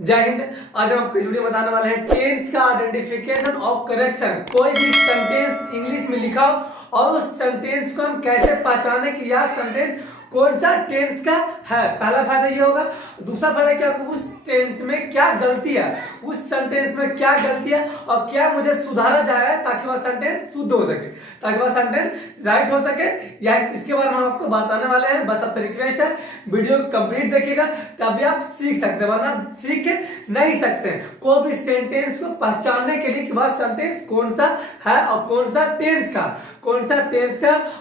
जय हिंद। आज हम आपको इस वीडियो में बताने वाले हैं टेंस का आइडेंटिफिकेशन और करेक्शन। कोई भी सेंटेंस इंग्लिश में लिखा हो और उस सेंटेंस को हम कैसे पहचाने कि यह सेंटेंस कौन सा टेंस का है। पहला फायदा ये होगा। दूसरा फायदा क्या, उस टेंस में क्या गलती है, उस सेंटेंस में क्या गलती है और क्या मुझे सुधारा जाए ताकि वह सेंटेंस शुद्ध हो सके, ताकि वह सेंटेंस राइट हो सके। या इसके बारे में हम आपको बताने वाले हैं। बस आपसे रिक्वेस्ट है वीडियो कंप्लीट देखिएगा तभी आप सीख सकते हैं, वरना सीख के नहीं सकते। कोई भी सेंटेंस को पहचानने के लिए कि वह सेंटेंस कौन सा है और कौन सा टेंस का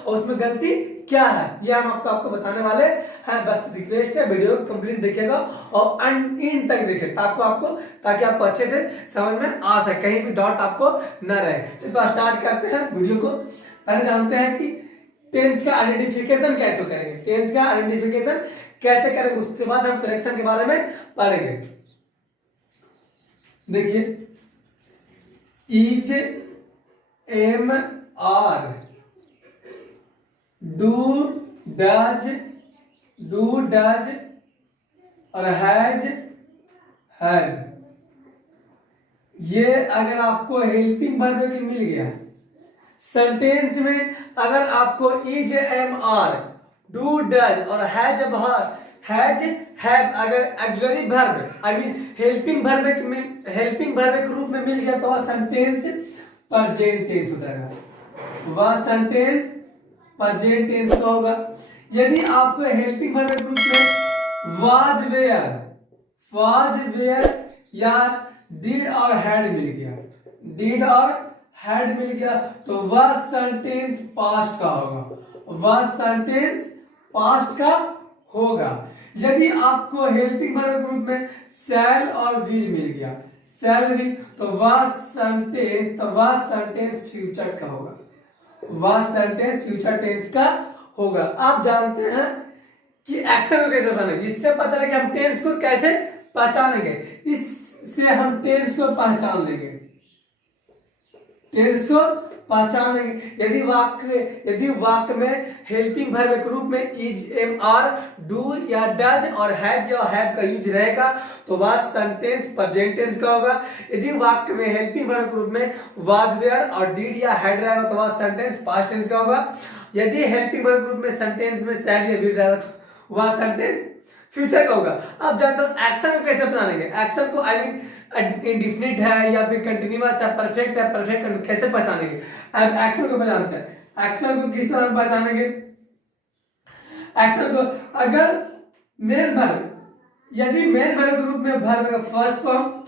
और उसमें गलती क्या है, यह हम आपको बताने वाले हैं। बस रिक्वेस्ट है वीडियो कंप्लीट देखिएगा और इन तक देखिए ताकि आपको अच्छे से समझ में आ सके, कहीं भी डाउट आपको न रहे। तो स्टार्ट करते हैं वीडियो को। पहले जानते हैं कि टेंस का आइडेंटिफिकेशन कैसे करेंगे, उसके बाद हम करेक्शन के बारे में पढ़ेंगे। देखिए, is, am, are, do, does और हैज, हैड। ये अगर आपको हेल्पिंग वर्ब की मिल गया सेंटेंस में, अगर आपको is, am, are, do, does और हैज, हैव अगर auxiliary verb I mean helping verb के रूप में मिल गया तो वह सेंटेंस प्रेजेंट टेंस हो जाएगा। वह सेंटेंस प्रेजेंट टेंस का होगा। यदि आपको हेल्पिंग वर्ब के रूप में वाज, वेयर या डिड और हैड मिल गया तो वह सेंटेंस पास्ट का होगा। यदि आपको हेल्पिंग वर्ब के रूप में शैल और विल मिल गया, तो वह सेंटेंस फ्यूचर का होगा। फ्यूचर टेंस का होगा। आप जानते हैं कि एक्शन को कैसे बनाएंगे, इससे पता चला कि हम टेंस को कैसे पहचानेंगे। इससे हम टेंस को पहचान लेंगे। यदि वाक्य में हेल्पिंग वर्ब के रूप में इज, एम, आर, डू या डज और हैज या हैव का यूज रहेगा तो वह सेंटेंस प्रेजेंट टेंस का होगा। यदि वाक्य में हेल्पिंग वर्ब के रूप में वाज, वेयर और डिड या हैड रहेगा तो वह सेंटेंस पास्ट टेंस का होगा। यदि हेल्पिंग वर्ब के रूप में सेंटेंस में शैल या विल रहेगा तो वह सेंटेंस फ्यूचर का होगा। अब जानते हो एक्शन को कैसे बनाएंगे। एक्शन को आई मीन इंडेफिनिट है या फिर कंटिन्यूअस है, परफेक्ट कैसे पहचानेंगे। अब एक्शन को पहचानते हैं। एक्शन को किस तरह पहचानेंगे। एक्शन को अगर यदि मेन वर्ब के रूप में वर्ब का फर्स्ट फॉर्म,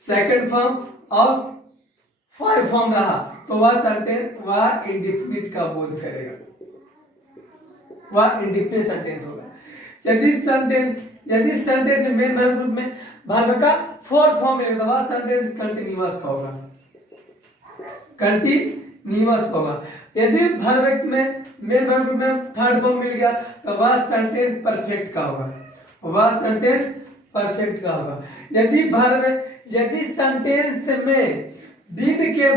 सेकंड फॉर्म और फाइव फॉर्म रहा तो वह इंडेफिनिट का बोध करेगा, वह इंडेफिनिट सेंटेंस होगा। यदि सेंटेंस मेन वर्ब ग्रुप में वर्ब का फोर्थ फॉर्म मिलेगा तो वह सेंटेंस कंटीन्यूअस का होगा। यदि वर्ब में मेन वर्ब ग्रुप में थर्ड फॉर्म मिल गया तो वह सेंटेंस परफेक्ट का होगा। यदि सेंटेंस में बिन के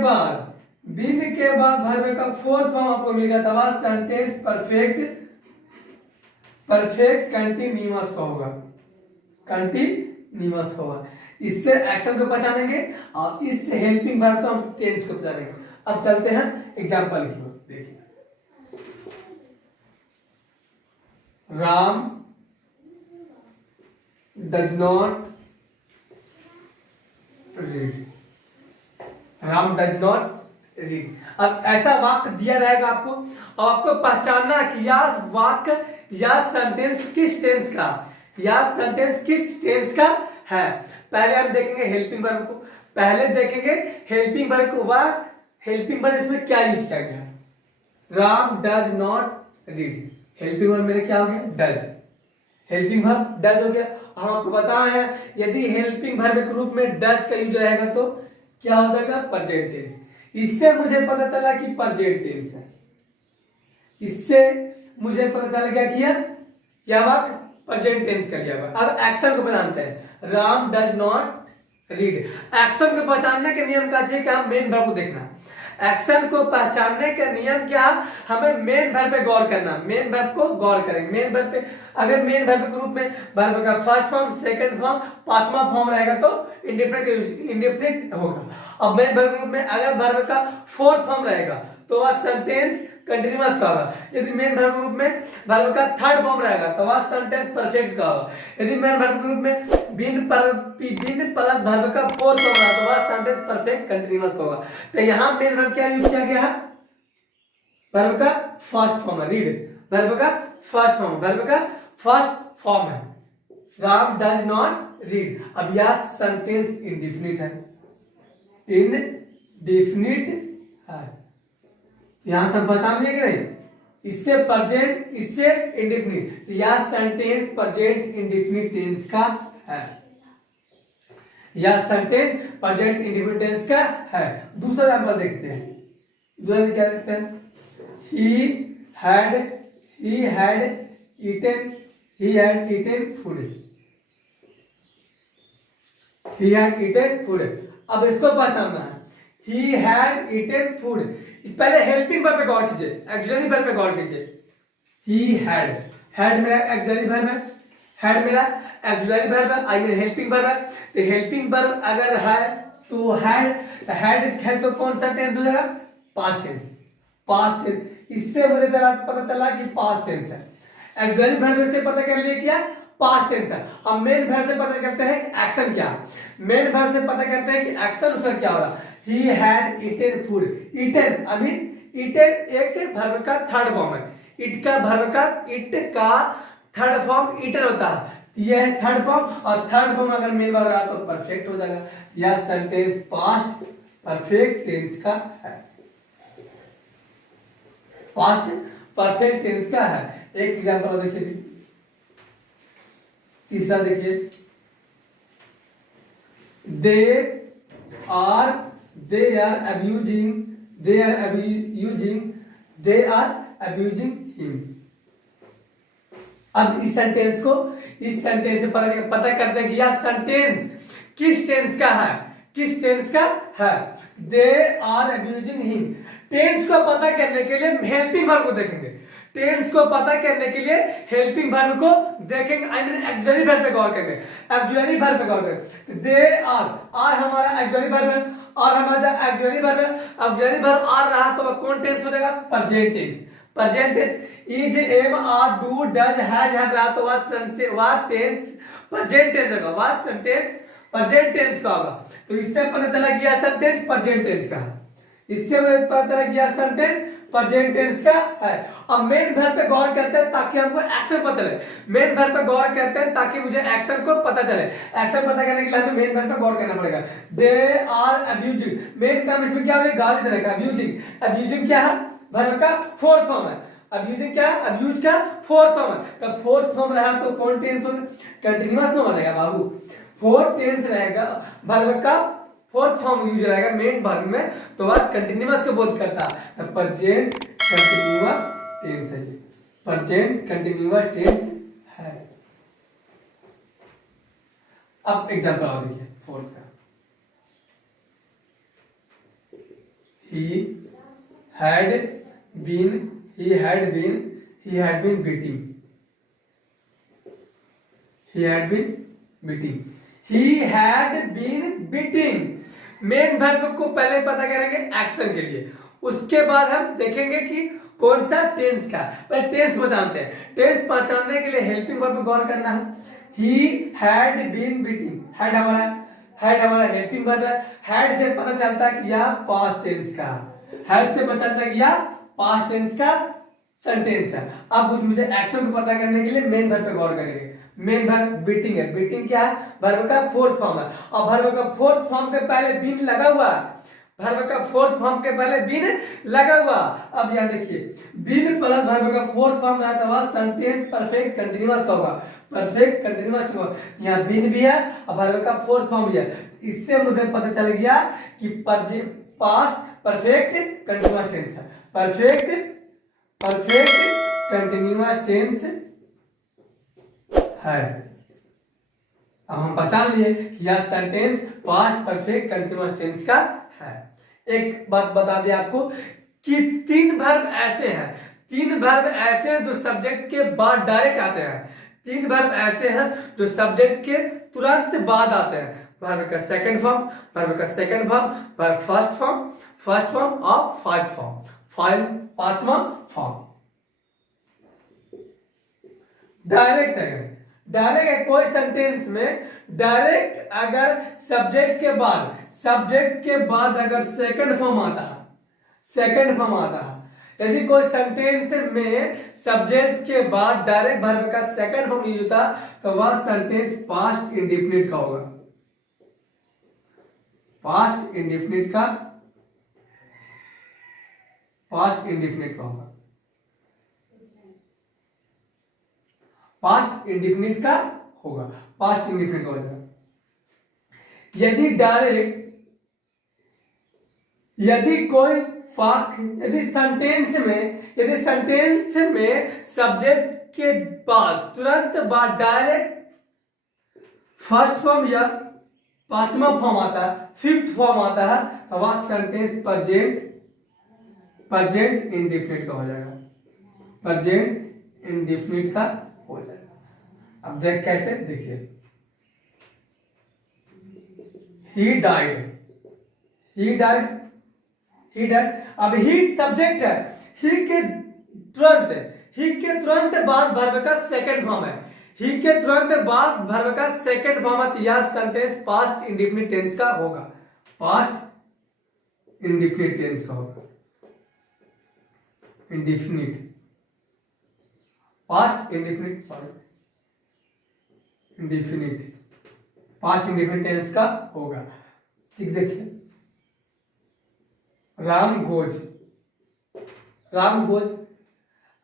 बाद वर्ब का फोर्थ फॉर्म आपको मिल गया तो वह सेंटेंस परफेक्ट कंटीन्यूअस होगा। इससे एक्शन को पहचानेंगे और इससे हेल्पिंग वर्ब को हम टेंस को पहचानेंगे। अब चलते हैं एग्जांपल की ओर। देखिए, राम डज नॉट रीड। अब ऐसा वाक्य दिया रहेगा आपको और आपको पहचानना कि यह वाक्य या सेंटेंस किस टेंस का है। पहले हम देखेंगे हेल्पिंग वर्ब को। वह हेल्पिंग वर्ब इसमें क्या यूज किया गया। Ram does not read, helping verb मेरे क्या हो गया, डज। हेल्पिंग वर्ब डज हो गया। हम आपको बताए हैं यदि हेल्पिंग वर्ब के रूप में डज का यूज रहेगा तो क्या हो जाएगा, प्रेजेंट टेंस। इससे मुझे पता चला कि प्रेजेंट टेंस है। इससे मुझे पता चल गया कि यह वाक्य प्रेजेंट टेंस का लिया हुआ। अब एक्शन को पहचानते हैं। Ram does not read. Action को पहचानने के नियम का चाहिए कि हम मेन वर्ब को देखना। एक्शन को पहचानने का नियम क्या है, हमें मेन वर्ब पे गौर करना, मेन वर्ब को गौर करेंगे। मेन वर्ब पे अगर मेन वर्ब के रूप में वर्ब का फर्स्ट फॉर्म, सेकंड फॉर्म, पांचवा फॉर्म रहेगा तो इंडेफिनिट होगा। अब मेन वर्ब के रूप में अगर वर्ब का फोर्थ फॉर्म रहेगा तो वह सेंटेंस कंटिन्यूअस का होगा। यदि मेन वर्ब के रूप में वर्ब का थर्ड फॉर्म रहेगा तो वह सेंटेंस परफेक्ट का होगा। यदि मेन वर्ब के रूप में बिन प्लस वर्ब का फोर्थ फॉर्म रहा तो वह सेंटेंस परफेक्ट कंटिन्यूअस का होगा। तो यहाँ मेन वर्ब क्या यूज किया गया है, वर्ब का फर्स्ट फॉर्म है, रीड वर्ब का फर्स्ट फॉर्म, वर्ब का फर्स्ट फॉर्म है। Ram does not read. अब यह सेंटेंस इंडेफिनिट है, इंडेफिनिट है। यहां से पहचान लिया कि नहीं, इससे प्रेजेंट, इससे इंडेफिनिट, तो यह सेंटेंस प्रेजेंट इंडेफिनिट टेंस का है, यह सेंटेंस प्रेजेंट इंडेफिनिट टेंस का है। दूसरा एग्जांपल देखते हैं, दूसरा क्या देखते हैं, he had eaten food, he had eaten food। अब इसको पहचानना है, he had eaten food। पहले हेल्पिंग वर्ब पे गौर कीजिए, ऑक्सिलरी वर्ब पे गौर कीजिए। he had मेरा ऑक्सिलरी वर्ब है, had मेरा ऑक्सिलरी वर्ब है, आई मीन हेल्पिंग वर्ब है। तो हेल्पिंग वर्ब अगर है तो had है तो कौन सा टेंस हो जाएगा, पास्ट टेंस, पास्ट टेंस। इससे मुझे पता चला कि पास्ट टेंस है। ऑक्सिलरी वर्ब से पता कर लिया क्या, पास्ट टेंस है। अब मेन वर्ब से पता करते हैं कि एक्शन क्या, मेन वर्ब से पता करते हैं कि एक्शन उसका क्या होगा। he had eaten food, eaten I mean eaten एक वर्ब का थर्ड फॉर्म है, इट का थर्ड फॉर्म eaten होता है, यह है थर्ड फॉर्म, और थर्ड फॉर्म अगर मेन वर्ब रहा तो परफेक्ट हो जाएगा। यह सेंटेंस पास्ट परफेक्ट टेंस का है, पास्ट परफेक्ट टेंस का है। एक एग्जांपल देखिए, तीसरा देखिए, they are abusing him। अब इस सेंटेंस से पता करते हैं कि यह सेंटेंस किस टेंस का है, किस टेंस का है। They are abusing him. Tense को पता करने के लिए हेल्पिंग वर्ब को देखेंगे, टेंस को पता करने के लिए हेल्पिंग वर्ब को देखेंगे, आई मीन ऑक्सिलरी वर्ब पे गौर करेंगे, ऑक्सिलरी वर्ब पे गौर करेंगे। दे आर हमारा ऑक्सिलरी वर्ब है, और हमारा ऑक्सिलरी वर्ब है, ऑक्सिलरी वर्ब आर रहा तो कौन टेंस हो जाएगा, present tense, present tense. Is, am, are, do, does, has, have रहा तो वह टेंस प्रेजेंट टेंस होगा, वह सेंटेंस प्रेजेंट टेंस का होगा। तो इससे पता चला कि यह सेंटेंस प्रेजेंट टेंस का है, इससे पता चला कि यह सेंटेंस प्रेजेंट टेंस का है। अब मेन वर्ब पे गौर करते हैं ताकि हमको एक्शन पता चले, मेन वर्ब पे गौर करते हैं ताकि मुझे एक्शन को पता चले। एक्शन पता करने के लिए हमें मेन वर्ब पे गौर करना पड़ेगा। दे आर अब्यूजिंग, मेन काम इसमें क्या है, गाली देने का, अब्यूजिंग। अब्यूजिंग क्या है, वर्ब का फोर्थ फॉर्म है। अब्यूजिंग क्या है, अब्यूज का फोर्थ फॉर्म है। तब फोर्थ फॉर्म रहा तो कौन टेंस हो, कंटीन्यूअस में बनेगा बाबू, फोर्थ टेंस रहेगा, वर्ब का फोर्थ फॉर्म यूज रहेगा मेन वर्ब में, तो वह कंटीन्यूअस को बोध करता है। तो प्रेजेंट कंटीन्यूअस टेंस है, प्रेजेंट कंटीन्यूअस टेंस है। अब एग्जांपल और देखिए फोर्थ का, he had been beating, he had been beating। Main verb को पहले पता करेंगे एक्शन के लिए, उसके बाद हम देखेंगे कि कौन सा टेंस का। पहले टेंस पहचानते हैं, टेंस पहचानने के लिए हेल्पिंग वर्ब पर गौर करना है। he had been beating, had हमारा हेल्पिंग वर्ब है, had से पता चलता है कि यह पास्ट टेंस का, had से पता चलता है कि यह पास्ट टेंस का सेंटेंस है। अब मुझे एक्शन को पता करने के लिए मेन वर्ब पे गौर करेंगे। मेन वर्ब बीटिंग है, बीटिंग क्या है, वर्ब का फोर्थ फॉर्म है, और वर्ब का फोर्थ फॉर्म के पहले बीन लगा हुआ है, वर्ब का फोर्थ फॉर्म के पहले बीन लगा हुआ। अब यहां देखिए, बीन प्लस वर्ब का फोर्थ फॉर्म रहता है, सेंटेंस परफेक्ट कंटीन्यूअस का होगा, परफेक्ट कंटीन्यूअस होगा। यहाँ बीन भी है और वर्ब का फोर्थ फॉर्म भी है। इससे मुझे पता चल गया कि पास्ट परफेक्ट कंटीन्यूअस टेंस है, परफेक्ट कंटीन्यूअस टेंस है। अब हम पहचान लिए कि यह sentence past perfect continuous tense का है। एक बात बता दें आपको कि तीन वर्ब ऐसे हैं, तीन वर्ब ऐसे हैं जो सब्जेक्ट के बाद डायरेक्ट आते हैं, तीन वर्ब ऐसे हैं जो सब्जेक्ट के तुरंत बाद आते हैं। वर्ब का सेकंड फॉर्म, वर्ब का second form, verb first form और फाइव फॉर्म, पांचवा फॉर्म। डायरेक्ट है, डायरेक्ट है कोई सेंटेंस में डायरेक्ट अगर सब्जेक्ट के बाद अगर सेकंड फॉर्म आता है, सेकंड फॉर्म आता है, यदि कोई सेंटेंस में सब्जेक्ट के बाद डायरेक्ट वर्ब का सेकंड फॉर्म यूज होता तो वह सेंटेंस पास्ट इंडेफिनिट का होगा, पास्ट इंडेफिनिट का होगा, पास्ट इंडेफिनिट का हो जाएगा। यदि डायरेक्ट, यदि कोई यदि सेंटेंस में सब्जेक्ट के बाद तुरंत बाद डायरेक्ट फर्स्ट फॉर्म या पांचवा फॉर्म आता है, फिफ्थ फॉर्म आता है, तो वह सेंटेंस प्रेजेंट इंडेफिनिट का हो जाएगा, प्रेजेंट इंडेफिनिट का हो जाएगा। अब देख कैसे, देखिए ही डाइड, अब ही सब्जेक्ट है, ही के तुरंत बाद वर्ब का सेकंड फॉर्म है, ही के तुरंत बाद वर्ब का सेकंड फॉर्म है, यह सेंटेंस पास्ट इंडेफिनिट टेंस का होगा, पास्ट इंडेफिनिट टेंस का होगा, पास्ट इंडेफिनिट टेंस का होगा। ठीक, देखिए राम गोज,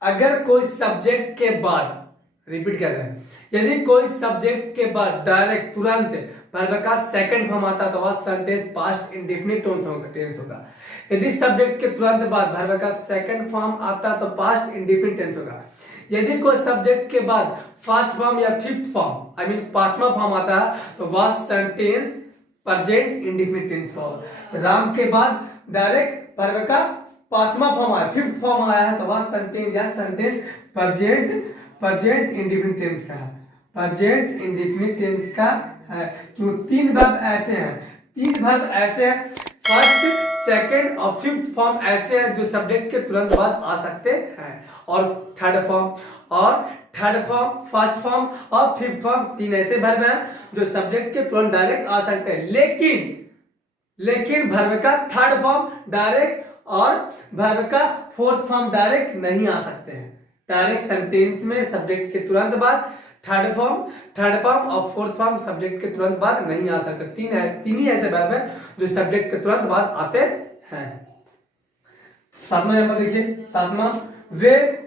अगर कोई सब्जेक्ट के बाद, रिपीट कर रहे हैं, यदि कोई सब्जेक्ट के बाद डायरेक्ट तुरंत वर्ब का सेकंड फॉर्म आता तो वह सेंटेंस पास्ट इंडेफिनिट टेंस होगा। यदि सब्जेक्ट के तुरंत बाद वर्ब का सेकंड फॉर्म आता तो पास्ट इंडेफिनिट टेंस होगा। यदि कोई सब्जेक्ट के बाद फर्स्ट फॉर्म या फिफ्थ फॉर्म आई मीन पांचवा फॉर्म आता है तो वह सेंटेंस प्रेजेंट इंडेफिनिट टेंस होगा। राम के बाद डायरेक्ट वर्ब का पांचवा फॉर्म आया, फिफ्थ फॉर्म आया है तो वह सेंटेंस या सेंटेंस प्रेजेंट इंडेफिनिट टेंस का है, प्रेजेंट इंडेफिनिट टेंस का है। क्यों? तीन वर्ब ऐसे हैं, फर्स्ट सेकंड और फिफ्थ फॉर्म ऐसे हैं जो सब्जेक्ट के तुरंत बाद आ सकते हैं, और थर्ड फॉर्म, फर्स्ट फॉर्म और फिफ्थ फॉर्म, तीन ऐसे वर्ब हैं जो सब्जेक्ट के तुरंत डायरेक्ट आ सकते हैं। लेकिन वर्ब का थर्ड फॉर्म डायरेक्ट और वर्ब का फोर्थ फॉर्म डायरेक्ट नहीं आ सकते हैं। डायरेक्ट सेंटेंस में सब्जेक्ट के तुरंत बाद थर्ड फॉर्म और फोर्थ फॉर्म सब्जेक्ट के तुरंत बाद नहीं आ सकते। तीन ही ऐसे वर्ब हैं जो सब्जेक्ट के तुरंत बाद आते हैं। सातवां यहां पर देखिए, सातवां वे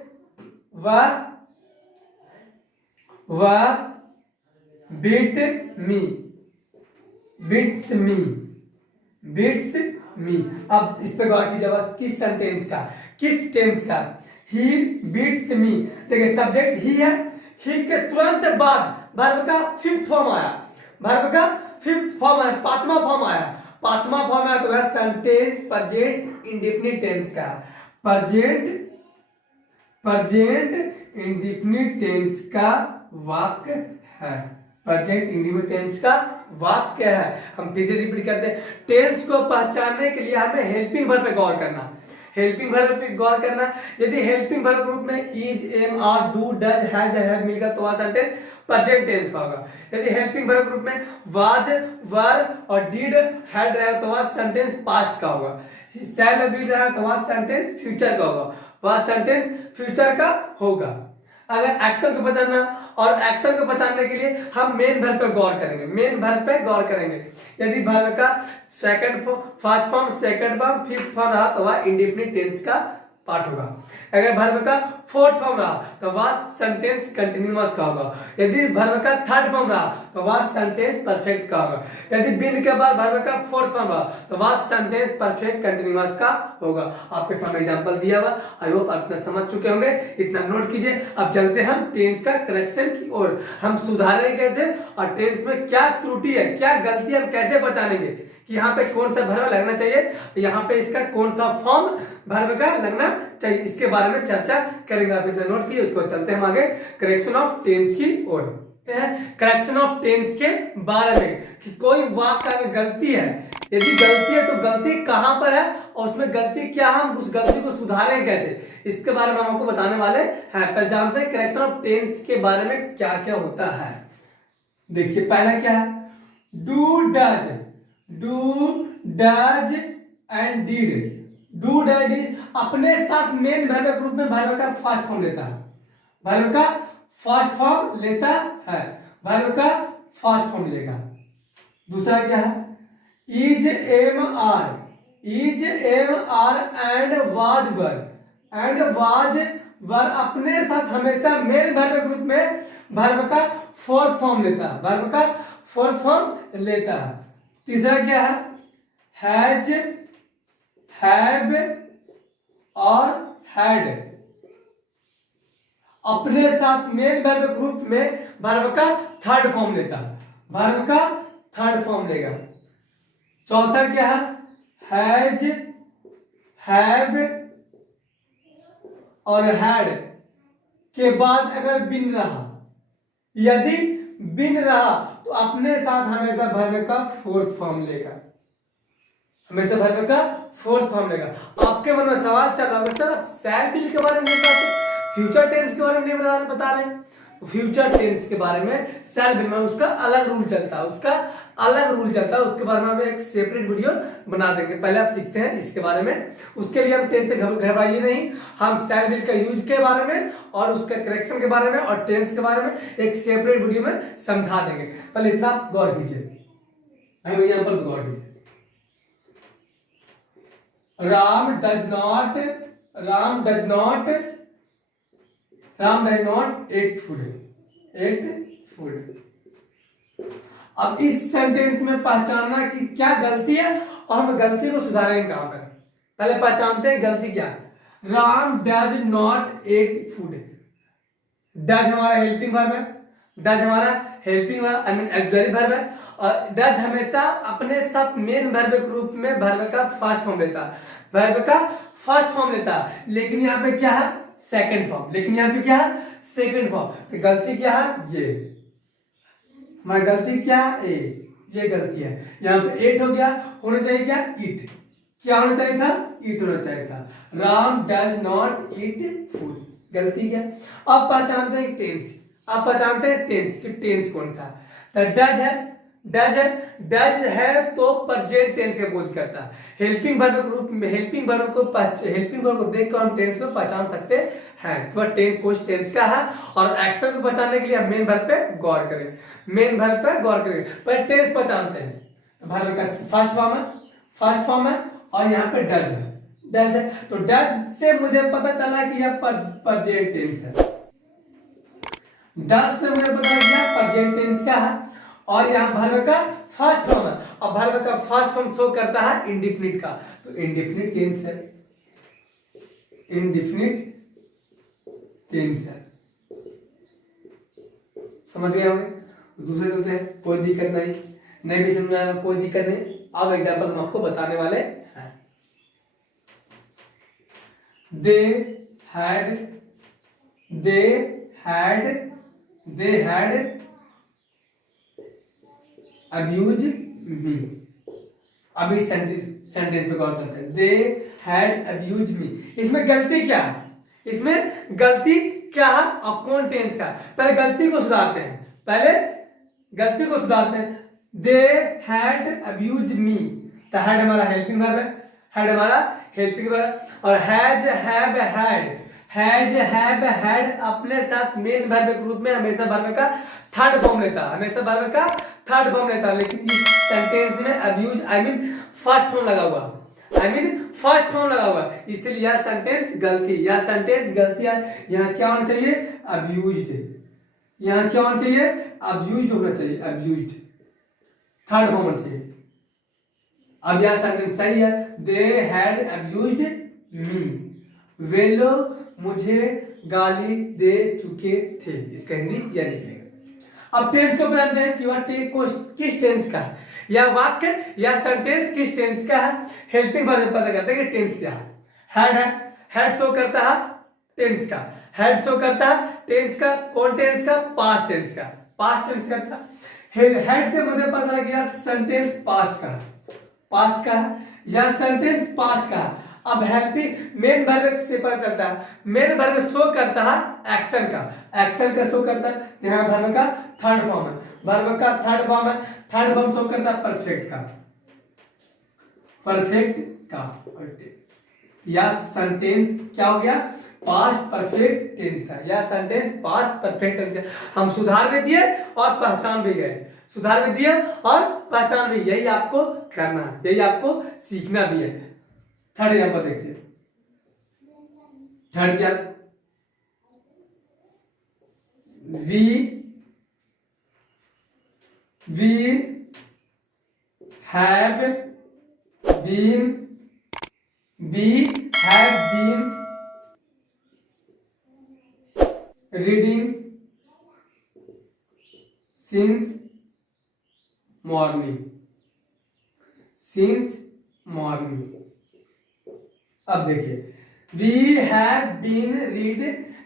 वह बीट्स मी। अब इस पे गौर कीजिएगा, किस टेंस का, ही बीट्स मी। देखिए सब्जेक्ट ही है, ही के तुरंत बाद वर्ब का फिफ्थ फॉर्म आया, पांचवा फॉर्म आया तो वह सेंटेंस प्रेजेंट इंडेफिनिट टेंस का, प्रेजेंट इंडेफिनिट टेंस का वाक्य है, प्रेजेंट इंडेफिनिट टेंस का वाक्य है। हम फिर से रिपीट करते हैं, टेंस को पहचानने के लिए हमें हेल्पिंग वर्ब पे गौर करना, यदि हेल्पिंग वर्ब ग्रुप में is, am, are, do, does, has, have मिलकर तो वह सेंटेंस प्रेजेंट टेंस का होगा। यदि हेल्पिंग वर्ब ग्रुप में वाज, वर और डिड, हैड रहा तो वह सेंटेंस पास्ट का होगा। शैल, विल रहा तो वह सेंटेंस फ्यूचर का होगा। अगर एक्शन को पहचानना, और एक्शन को पहचानने के लिए हम मेन वर्ब पे गौर करेंगे। यदि वर्ब का first form, second form, fifth form रहा तो वह इंडेफिनिट टेंस का पार्ट होगा। अगर वर्ब का फोर्थ फॉर्म रहा तो वह सेंटेंस कंटिन्यूअस का होगा। यदि वर्ब का थर्ड फॉर्म रहा तो तो वह सेंटेंस परफेक्ट का होगा। यदि बिन के बाद वर्ब का फोर्थ फॉर्म हुआ तो वह सेंटेंस परफेक्ट कंटीन्यूअस का होगा। आपके सामने एग्जांपल दिया हुआ, आई होप आप इतना समझ चुके होंगे, इतना नोट कीजिए। अब चलते हैं हम टेंस का करेक्शन की ओर। हम सुधारें कैसे और टेंस में क्या त्रुटि है, क्या गलती हम कैसे बचानेंगे कि यहाँ पे कौन सा वर्ब लगना चाहिए, यहाँ पे इसका कौन सा फॉर्म वर्ब का लगना चाहिए, इसके बारे में चर्चा करेंगे। आप इतना नोट कीजिए। उसको चलते हैं हम आगे करेक्शन ऑफ टेंस की ओर। करेक्शन ऑफ टेंस के बारे में कि कोई वाक्य अगर गलती है, यदि गलती है तो गलती कहां पर है और उसमें गलती क्या है, हम उस गलती को सुधारें कैसे, इसके बारे में हम आपको बताने वाले हैं। पर जानते हैं करेक्शन ऑफ टेंस के बारे में क्या क्या होता है। देखिए पहला क्या है, do does and did. Do does did अपने साथ मेन वर्ब के रूप में वर्ब का फर्स्ट फॉर्म लेता है, वर्ब का फर्स्ट फॉर्म लेता है, वर्ब का फर्स्ट फॉर्म लेगा। दूसरा क्या है, is am are and was were अपने साथ हमेशा मेन वर्ब के रूप में वर्ब का फोर्थ फॉर्म लेता है, वर्ब का फोर्थ फॉर्म लेता है। तीसरा क्या है, हैज, हैव और हैड अपने साथ मेन वर्ब के रूप में वर्ब का थर्ड फॉर्म लेता है, वर्ब का थर्ड फॉर्म लेगा। चौथा क्या है, हैज, हैव और हैड के बाद अगर बिन रहा, यदि बिन रहा तो अपने साथ हमेशा वर्ब का फोर्थ फॉर्म लेगा, हमेशा वर्ब का फोर्थ फॉर्म लेगा। आपके मन में सवाल चल रहा है सर आप शैल बिल के बारे में नहीं बताते, फ्यूचर टेंस के बारे में नहीं बता रहे हैं। फ्यूचर टेंस के बारे में शैल बिल में उसका अलग रूल चलता है, उसका अलग रूल चलता है, उसके बारे में हम एक सेपरेट वीडियो बना देंगे। पहले आप सीखते हैं इसके बारे में, उसके लिए हम टेंस से घबराइए नहीं, हम शैल बिल का यूज के बारे में और उसका करेक्शन के बारे में और टेंस के बारे में एक सेपरेट वीडियो में समझा देंगे। पहले इतना आप गौर कीजिए, एग्जाम्पल गौर कीजिए। Ram does not at food. अब इस सेंटेंस में पहचानना कि क्या गलती है और हम गलती को सुधारेंगे कहां पर। पहले पहचानते हैं गलती क्या है। Ram does not at food. Does हमारा हेल्पिंग वर्ब है, डज हमारा helping verb I mean auxiliary verb है, और डज हमेशा अपने साथ मेन वर्ब के रूप में वर्ब का फर्स्ट फॉर्म लेता है, वर्ब का फर्स्ट फॉर्म लेता है। लेकिन यहाँ पे क्या है, सेकंड फॉर्म। लेकिन यहाँ पे क्या है, सेकंड फॉर्म। तो गलती क्या है, ये हमारी गलती क्या है, ये गलती है। यहाँ पे एट हो गया, होना चाहिए क्या, ईट। क्या होना चाहिए था, ईट होना चाहिए था। Ram does not eat food, गलती क्या। अब पहचानते हैं टेंस, आप पहचानते हैं टेंस कि टेंस कौन था। तो डज है, डज है तो प्रेजेंट टेंस से बोध करता है। हेल्पिंग वर्ब के रूप में हेल्पिंग वर्ब को देखकर हम टेंस को पहचान सकते हैं। तो टेंस कुछ टेंस का है और एक्शन को पहचानने के लिए हम मेन वर्ब पे गौर करेंगे, मेन वर्ब पे गौर करेंगे। पर टेंस पहचानते हैं तो वर्ब का फर्स्ट फॉर्म है और यहाँ पे डज है। तो डज से मुझे पता चला कि यह प्रेजेंट टेंस है, डज से मुझे पता चला प्रेजेंट टेंस क्या है और यहाँ वर्ब का फर्स्ट फॉर्म है। अब वर्ब का फर्स्ट फॉर्म शो करता है इंडेफिनिट का, तो इंडेफिनिट टेंस है, इंडेफिनिट टेंस है। समझ गए होंगे। दूसरे चलते हैं, कोई दिक्कत नहीं भी समझ में आएगा, कोई दिक्कत नहीं। अब एग्जाम्पल हम आपको बताने वाले हैं। They had abuse me. अब इस सेंटेंस पे गौर करते हैं। दे हैड अब्यूज मी, इसमें गलती क्या है, इसमें गलती क्या है और कौन टेंस का। पहले गलती को सुधारते हैं, दे हैड अब्यूज मी। तो हैड हमारा हेल्पिंग वर्ब है, और हैज हैव हैड अपने साथ मेन वर्ब के रूप में हमेशा वर्ब का थर्ड फॉर्म लेता है, लेकिन इस सेंटेंस में abuse I mean first form लगा हुआ, इसलिए यह सेंटेंस गलती है। यहाँ क्या होना चाहिए, अब्यूज्ड, यहाँ क्या होना चाहिए, अब्यूज्ड होना चाहिए, अब्यूज्ड, थर्ड फॉर्म होना चाहिए। अब यह सेंटेंस सही है, दे हैड अब्यूज्ड मी, वे लोग मुझे गाली दे चुके थे, इसका हिंदी यह निकलेगा। अब टेंस को जानते हैं कि वह किस टेंस का है, या वाक्य या सेंटेंस किस टेंस का है। हेल्पिंग वर्ब पता करते हैं कि टेंस क्या है। हैड है, हैड शो करता है टेंस का, हैड शो करता है टेंस का, कौन टेंस का, पास्ट टेंस का, पास्ट टेंस करता है। हेड से मुझे पता लग गया सेंटेंस पास्ट का है, पास्ट का है या सेंटेंस पास्ट का है। अब हेल्पिंग मेन वर्ब से पता चलता है, मेन वर्ब शो करता है एक्शन का, एक्शन का शो करता है, यहाँ वर्ब का थर्ड फॉर्म है, वर्ब का थर्ड फॉर्म है, थर्ड फॉर्म शो करता है परफेक्ट का, परफेक्ट का, या सेंटेंस क्या हो गया, पास्ट परफेक्ट टेंस का, या सेंटेंस पास्ट परफेक्ट टेंस का। हम सुधार भी दिए और पहचान भी गए, सुधार भी दिए और पहचान भी, यही आपको करना है, यही आपको सीखना भी है। थर्ड एग्जांपल देखिए, थर्ड क्या, we have been reading since morning, since morning. अब देखिए, we have been read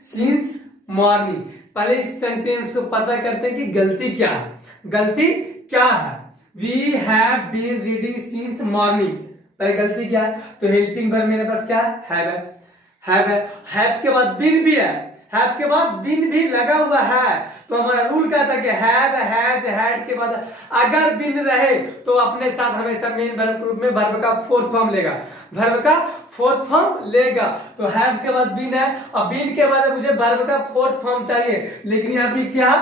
since morning. पहले इस सेंटेंस को पता करते हैं कि गलती क्या है, गलती क्या है। We have been reading since morning, पहले गलती क्या है, तो हेल्पिंग वर्ब मेरे पास क्या है, हैव है, हैव के बाद बीन भी है, हैव के बाद बीन भी लगा हुआ है। तो हमारा रूल क्या था कि हैव, हैज, हैड के बाद अगर बिन रहे तो अपने साथ हमेशा मेन वर्ब के रूप में वर्ब का फोर्थ फॉर्म लेगा, वर्ब का फोर्थ फॉर्म लेगा। तो हैव के बाद बिन है, अब बिन के बाद मुझे वर्ब का फोर्थ फॉर्म चाहिए, लेकिन यहाँ पे क्या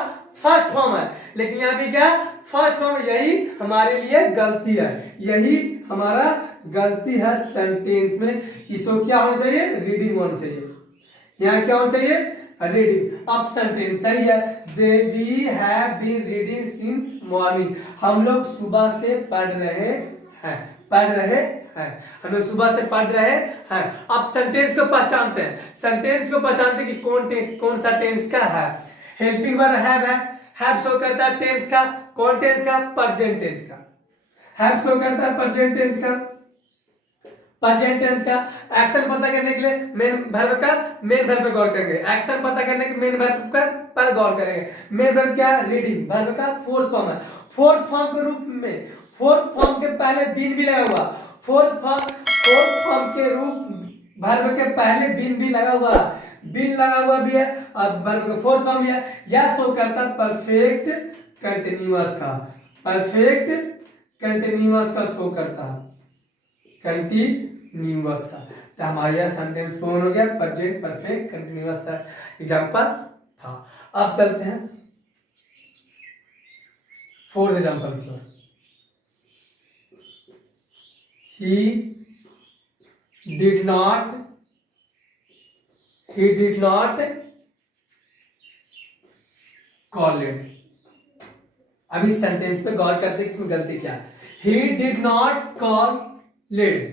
फर्स्ट फॉर्म है, लेकिन यहाँ पे क्या फर्स्ट फॉर्म, यही हमारे लिए गलती है, यही हमारा गलती है सेंटेंस में। इसको क्या होना चाहिए, रीडिंग होना चाहिए, यहाँ क्या होना चाहिए, रीडिंग। अब सेंटेंस सही है, we have been reading since morning, हम लोग सुबह से पढ़ रहे हैं, पढ़ रहे हैं, हम लोग सुबह से पढ़ रहे हैं। अब सेंटेंस को पहचानते हैं, सेंटेंस को पहचानते हैं कि कौन सा टेंस का है। हेल्पिंग वर्ब हैव है, हैव शो करता है टेंस का, कौन टेंस का, प्रेजेंट टेंस का, हैव शो करता है प्रेजेंट टेंस का, प्रेजेंट टेंस का। एक्शन पता करने के लिए मेन वर्ब का मेन वर्ब पे गौर करेंगे, एक्शन पता करने के मेन वर्ब का पर गौर करेंगे। मेन वर्ब क्या, रीडिंग, वर्ब का फोर्थ फॉर्म है, फोर्थ फॉर्म के रूप में, फोर्थ फॉर्म के पहले बीन भी लगा हुआ, फोर्थ फॉर्म के रूप वर्ब के पहले बीन भी लगा हुआ, बीन लगा हुआ भी है और वर्ब का फोर्थ फॉर्म भी है। यह शो करता है परफेक्ट कंटिन्यूअस का, परफेक्ट कंटिन्यूअस का शो करता है, कंटिन्यूअस का। तो हमारा यह सेंटेंस कौन हो गया, प्रेजेंट परफेक्ट कंटिन्यूअस का एग्जांपल था। अब चलते हैं फोर्थ एग्जांपल की ओर। he did not call it। अब इस सेंटेंस पे गौर करते हैं कि इसमें गलती क्या है। he did not call it।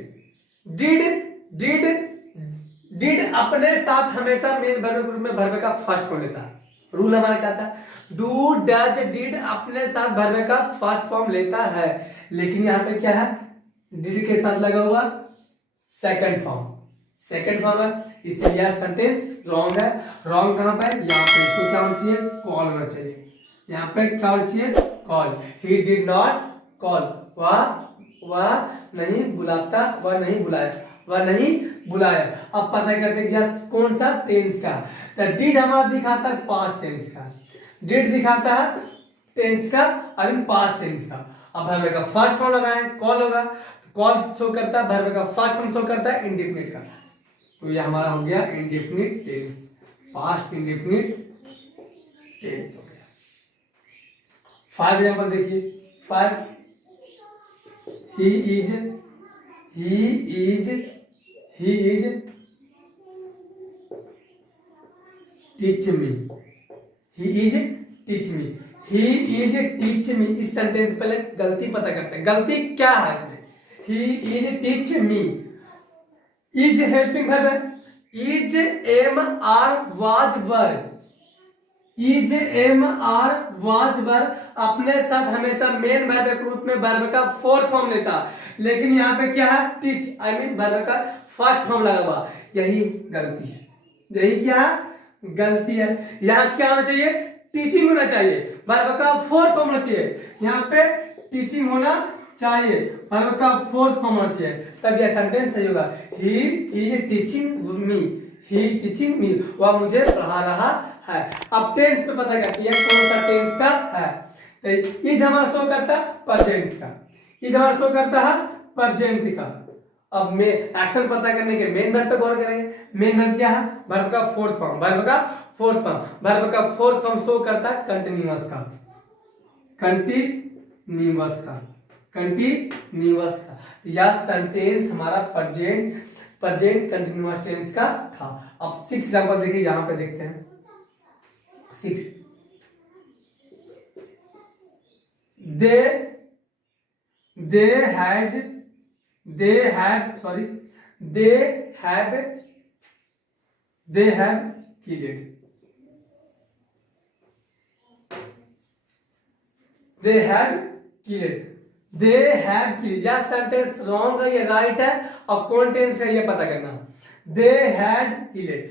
Did अपने साथ हमेशा मेन वर्ब के रूप में वर्ब का फर्स्ट फॉर्म लेता है। रूल हमारा क्या था, डू डज डिड अपने साथ वर्ब का फर्स्ट फॉर्म लेता है, लेकिन यहाँ पे क्या है, डिड के साथ लगा हुआ सेकंड फॉर्म, सेकंड फॉर्म है, इसलिए यह सेंटेंस रॉन्ग है। रॉन्ग कहां पर, यहाँ पे इसको क्या होना चाहिए, कॉल होना चाहिए, यहाँ पे क्या होना चाहिए, call. He did not call, वह नहीं बुलाता, वह नहीं बुलाया, वह नहीं बुलाया। अब पता करते हैं कौन सा टेंस का, तो डिड हमारा दिखाता है पास्ट टेंस का, डिड दिखाता है टेंस का और पास्ट टेंस का। अब वर्ब का फर्स्ट फॉर्म लगाएं, कॉल होगा, तो कॉल शो करता है, वर्ब का फर्स्ट फॉर्म शो करता है इंडेफिनिट का, तो ये हमारा हो गया indefinite tense, past indefinite tense हो गया। 5 एग्जांपल देखिए, 5 he is teach me, he is teach me, he is teach मी। इस सेंटेंस पहले गलती पता करते हैं, गलती क्या है इसमें। He is teach me, is helping verb है, is am are was verb, is am are was verb अपने साथ हमेशा मेन वर्ब के रूप में वर्ब का फोर्थ फॉर्म लेता, लेकिन यहाँ पे क्या है, टीच आई मीन वर्ब का फर्स्ट फॉर्म लगा हुआ, यही गलती है, यही क्या है, गलती है। यहाँ क्या होना चाहिए, टीचिंग होना चाहिए, वर्ब का फोर्थ फॉर्म होना चाहिए, यहाँ पे टीचिंग होना चाहिए, वर्ब का फोर्थ फॉर्म होना चाहिए, तब यह सेंटेंस सही होगा। He is teaching me, he teaching me, वह मुझे पढ़ा रहा है। अब टेंस पे पता करती है कौन सा टेंस का है, तो इज हमारा शो करता है प्रेजेंट का, इज हमारा शो करता है प्रेजेंट का। अब में एक्शन पता करने के मेन वर्ब पे गौर करेंगे, मेन वर्ब क्या है, वर्ब का फोर्थ फॉर्म, वर्ब का फोर्थ फॉर्म, वर्ब का फोर्थ फॉर्म शो करता है कंटिन्यूअस का, कंटिन्यूअस का, कंटिन्यूअस का। यह सेंटेंस हमारा प्रेजेंट कंटिन्यूअस टेंस का था। अब 6 एग्जांपल देखिए, यहां पे देखते हैं 6। they have killed, they have killed। यह सेंटेंस रॉन्ग है या राइट है, और कौन टेंस है ये पता करना। they had killed,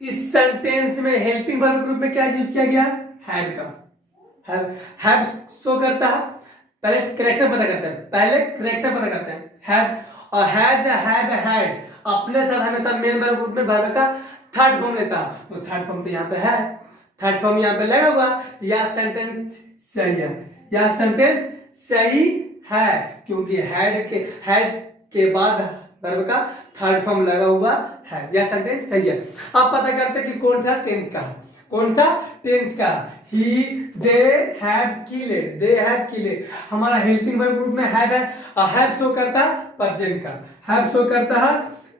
इस सेंटेंस में हेल्पिंग वर्ब के रूप में क्या यूज किया गया, हैव का, हैव शो करता है, पहले करेक्शन पता करते हैं, हैव और हैज हैव हैड अपने साथ हमेशा मेन वर्ब ग्रुप में वर्ब का थर्ड फॉर्म लेता है, तो थर्ड फॉर्म तो यहाँ पे है, थर्ड फॉर्म यहाँ पे लगा हुआ, यह सेंटेंस सही है, यह सेंटेंस सही है, क्योंकि हैज के बाद वर्ब का थर्ड फॉर्म लगा हुआ है, यह सेंटेंस सही है। अब पता करते हैं कि कौन सा टेंस का है, कौन सा टेंस का। ही दे हैव किल्ड, हमारा हेल्पिंग वर्ब ग्रुप में हैव है, और हैव शो करता है प्रेजेंट का, हैव शो करता है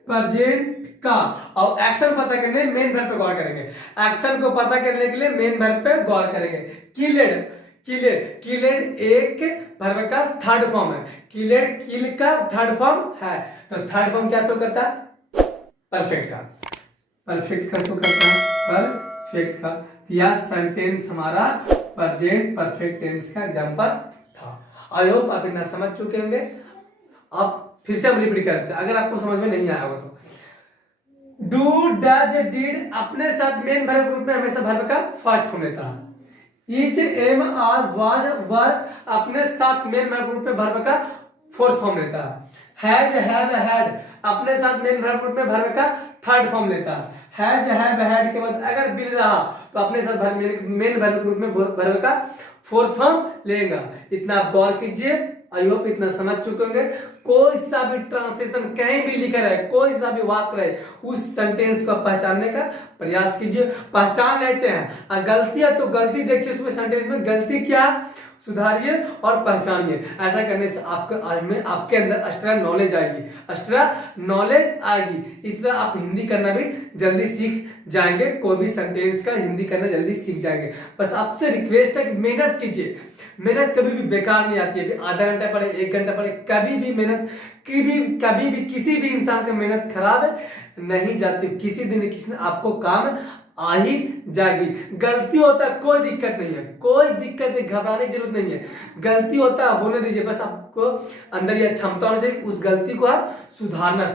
प्रेजेंट का। और एक्शन पता करने मेन वर्ब पे गौर करेंगे, एक्शन को पता करने के लिए मेन वर्ब पे गौर करेंगे। किल्ड एक वर्ब का थर्ड फॉर्म है, किल का थर्ड फॉर्म है, तो थर्ड फॉर्म क्या शो करता है, परफेक्ट का, परफेक्ट का शो करता है, परफेक्ट का। यह सेंटेंस हमारा प्रेजेंट परफेक्ट टेंस का एग्जांपल था। आई होप आप इतना समझ चुके होंगे। अब फिर से हम रिपीट करते हैं, अगर आपको समझ में नहीं आया हो तो। डू डज डिड अपने साथ मेन वर्ब ग्रुप में हमेशा वर्ब का फर्स्ट फॉर्म लेता है। Is am are was verb अपने साथ मेन वर्ब ग्रुप में वर्ब का फोर्थ फॉर्म लेता है। हैज हैव हैड अपने साथ मेन वर्ब ग्रुप में वर्ब का थर्ड फॉर्म लेता है। हैज हैव हैड के बाद अगर बिल रहा तो अपने साथ मेन वर्ब ग्रुप में वर्ब का फोर्थ फॉर्म लेगा। इतना आप गौर कीजिए, आई होप इतना समझ चुके होंगे। कोई सा भी ट्रांसलेशन कहीं भी लिखा रहे, कोई सा भी वाक्य रहे, उस सेंटेंस को पहचानने का प्रयास कीजिए। पहचान लेते हैं, गलती है तो गलती देखिए, उसमें सेंटेंस में गलती क्या सुधारिए और पहचानिए। ऐसा करने से आपके अंदर एक्स्ट्रा नॉलेज आएगी, इस तरह आप हिंदी करना भी जल्दी सीख जाएंगे, कोई भी सेंटेंस का हिंदी करना जल्दी सीख जाएंगे। बस आपसे रिक्वेस्ट है कि मेहनत कीजिए, मेहनत कभी भी बेकार नहीं आती है। आधा घंटा पढ़े, 1 घंटा पढ़े, कभी भी मेहनत कभी भी किसी भी इंसान का मेहनत खराब नहीं जाती। किसी दिन आपको काम आ ही जाएगी। गलती होता है, कोई दिक्कत नहीं है, कोई दिक्कत नहीं, घबराने की जरूरत नहीं है। गलती होता है, होने दीजिए, बस आपको अंदर यह क्षमता होनी चाहिए। उस गलती को आप सुधारना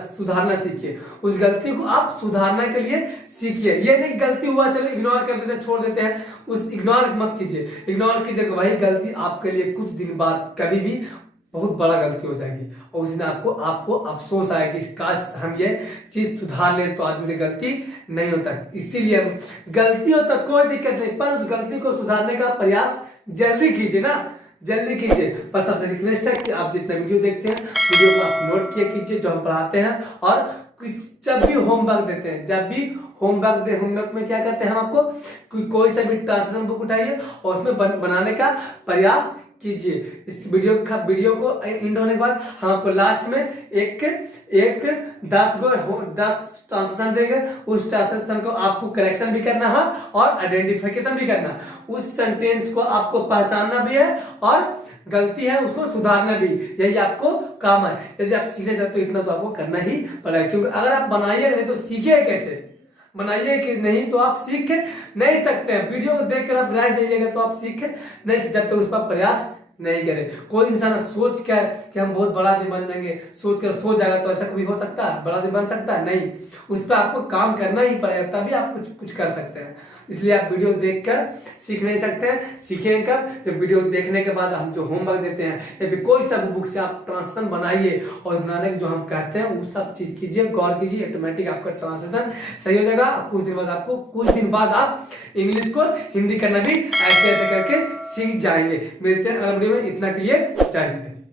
सीखिए, उस गलती को आप सुधारने के लिए सीखिए। ये नहीं गलती हुआ चलो इग्नोर कर देते हैं, छोड़ देते हैं, उस इग्नोर मत कीजिए। इग्नोर कीजिए, वही गलती आपके लिए कुछ दिन बाद कभी भी बहुत बड़ा गलती हो जाएगी, और उस दिन आपको अफसोस आएगा कि काश हम ये चीज सुधार ले तो आज मुझे गलती नहीं होता। इसीलिए गलती होता कोई दिक्कत नहीं, पर उस गलती को सुधारने का प्रयास जल्दी कीजिए ना, जल्दी कीजिए। बस आपसे रिक्वेस्ट है कि आप जितना वीडियो देखते हैं, वीडियो को आप नोट किया कीजिए जो हम पढ़ाते हैं, और जब भी होमवर्क देते हैं, जब भी होमवर्क में क्या कहते हैं हम आपको, कोई सा भी ट्रांसलेशन बुक उठाइए और उसमें बनाने का प्रयास कीजिए। इस वीडियो को एंड होने के बाद हम आपको लास्ट में एक 10 ट्रांसलेशन देंगे। उस ट्रांसलेशन को आपको करेक्शन भी करना है और आइडेंटिफिकेशन भी करना। उस सेंटेंस को आपको पहचानना भी है और गलती है उसको सुधारना भी, यही आपको काम है। यदि आप सीखना चाहते हो इतना तो आपको करना ही पड़ेगा, क्योंकि अगर आप बनाइएगा नहीं तो सीखिए कैसे? बनाइए कि नहीं तो आप सीख नहीं सकते हैं। वीडियो को देखकर आप रह जाइएगा तो आप सीख नहीं सकते जब तक उस पर प्रयास नहीं करें। कोई इंसान सोच कर कि हम बहुत बड़ा आदमी बन जाएंगे सोच कर सो जाएगा तो ऐसा कभी हो सकता है? बड़ा आदमी बन सकता है? नहीं। उस पर आपको काम करना ही पड़ेगा, तभी आप कुछ कर सकते हैं। इसलिए आप वीडियो देखकर सीख नहीं सकते हैं। सीखेंगे कब? जब वीडियो देखने के बाद हम जो होमवर्क देते हैं या फिर कोई सा बुक से आप ट्रांसलेशन बनाइए और बनाने के जो हम कहते हैं वो सब चीज कीजिए, गौर कीजिए, ऑटोमेटिक आपका ट्रांसलेशन सही हो जाएगा। कुछ दिन बाद आप इंग्लिश को हिंदी करना भी ऐसे ऐसे करके सीख जाएंगे। मिलते हैं अगले वीडियो में, इतना के लिए जय हिंद।